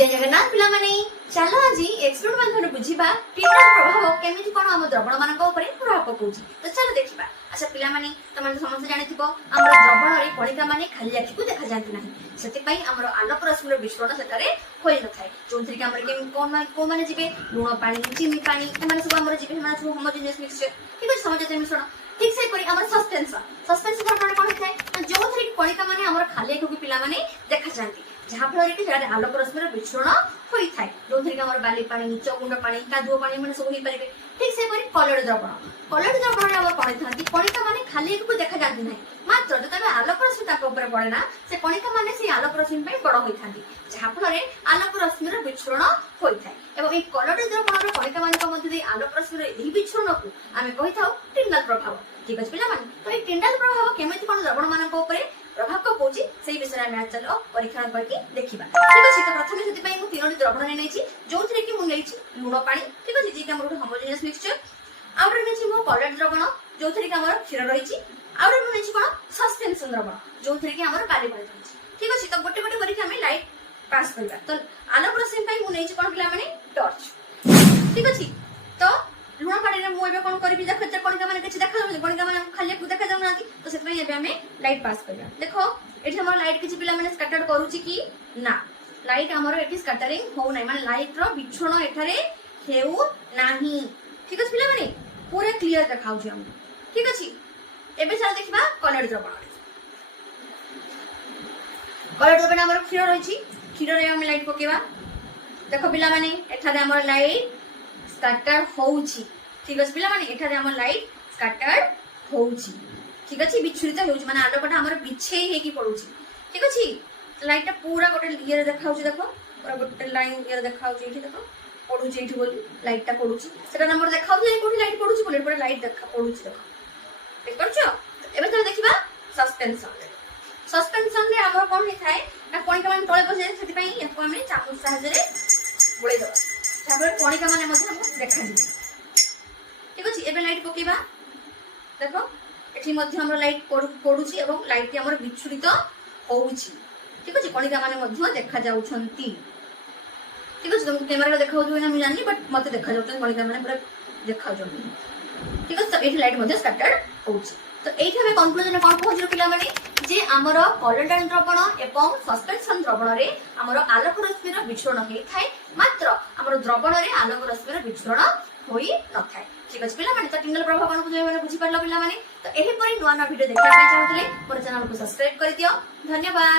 जय जगन्नाथ पिला माने चलो आज एक्सप्लोर माध्यम बुझिबा टिंडल प्रभाव केमिति कोन हम द्रवण मानक ऊपर प्रभाव पकोछि। तो चलो देखिबा। अच्छा पिला माने तमन समस्त जानिथिबो हमर द्रवण रे कणिका माने खाली आखि को देखा जानती नाही। सेति पई हमर आलोक रश्मिर विस्फोरण सेटारे होई न थाए। जोंथि के हमर केम कोन माने जिबे लूण पानी चीनी पानी एमाने सब हमर जिबे माने सब होमोजेनियस मिक्सचर ठीक अछि समझते मिश्रण ठीक से परी हमर सस्पेंशन द्रवण कोन थाए जोंथि कणिका माने हमर खाली आखि को पिला माने देखा जानती जहाँ फल कि आलोक रश्मिर विस्फोरण होता है जो थी बाली पानी चौगुंड पानी कादुओ पानी मैंने सब हो पारे ठीक से कलर द्रवण कौन था कणिका माने खाली को देखा जाती ना मात्र जो आलोक रश्मि पड़े ना से कणिका माने से आलोक रश्मि बड़ होता है जहाँ फल आलोक रश्मिर विस्फोरण होता है और कलर द्रवण कणिका मान आलोक रश्मिर विस्फोरण को आम कही था टिंडल प्रभाव ठीक अच्छे पे तो ये टिंडल प्रभाव केमी कौन द्रवण मान प्रभाव पकाउछि सेही विषय में चलो परीक्षण करके देखिबा ठीक अछि। तो प्रथमे सेति पई मु तीनोटी द्रवण नै छी जोथरे कि मु नेछि लूण पानी ठीक अछि जे कि हमर होमोजेनियस मिक्सचर आउर नेछि मु कलर द्रवण जोथरे कि हमर क्षीर रहिछि आउर मु नेछि कोन सस्पेंशन द्रवण जोथरे कि हमर बाली पानी रहिछि ठीक अछि। तो गोटे गोटे करिक हम लाइट पास करबा। तो आलोक रश्मि पई मु नेछि कोन पिला माने टॉर्च ठीक अछि। तो लूण पानी रे मु एबे कोन करबी देखो जे कणिका माने किछ देखा जाउ कणिका माने खाली को देखा जाउ नाती तो सेत पई एबे हमें लाइट पास करबा। देखो एठी हमर लाइट किछि पिला माने स्कैटर्ड करूछि कि ना लाइट हमर एठी स्कैटरिंग हो नै माने लाइट रो विक्षण एठारे हेउ नाही ठीक अछि पिला माने पूरा क्लियर देखाउ छी हम ठीक अछि। एबे सारा देखिबा कलर द्रवण हमर क्षीर रहिछि क्षीर रे हम लाइट पकेबा। देखो पिला माने एठारे हमर लाइट स्कैटर होउछि ठीक अछि पिला माने एठारे हमर लाइट स्कैटर होउछि ठीक अछि विच्छुरित होउछि माने आलोकटा हमर बिछे हे की पडुछि ठीक अछि। लाइटटा पूरा गोटे इयर देखाउछि देखो पूरा गोटे लाइन इयर देखाउछि एठी देखो पडुछि एठी बोली लाइटटा पडुछि सेटा नंबर देखाउछि कोठी लाइट पडुछि बोली पूरा लाइट देखा पडुछि देखो देख परछो। एबे त देखिबा सस्पेंशन रे हमर कोन हे थाए ना कणिका मान तळे बसे सेति पई एको हम चाकू सहायता रे बोले दो तापर कणिका माने मध्ये हम देखा दिबे ठीक अछि। एबे लाइट पकेबा देखो एठी मध्ये हमर लाइट पडुछि एवं लाइट हमर विच्छुरित होउछि ठीक अछि। कणिका माने मध्ये देखा जाउछंती ठीक अछि। तुम कैमरा रे देखाउ जो ना मैं जानि बट मते देखा जाउछन कणिका माने पूरा देखाउ जो ठीक अछि। तो एठी लाइट मध्ये स्कैटर्ड होउछि। तो एठी हमें कंक्लूजन कोन पहुंचलो पिला माने जे हमर कलर द्रवण एवं सस्पेंशन द्रवण रे हमर आलोक रश्मिर विक्षोरण हे थाए मात्र हमर द्रवण रे आलोक रश्मिर विक्षोरण होई न थाए ठीक अछि पिला माने। तो टिंडल प्रभाव कोन बुझै माने बुझि पारलो पिला माने। तो एही परि नुवा नुवा वीडियो देखिबा पय चाहतले मोर चैनल को सब्सक्राइब कर दियो। धन्यवाद।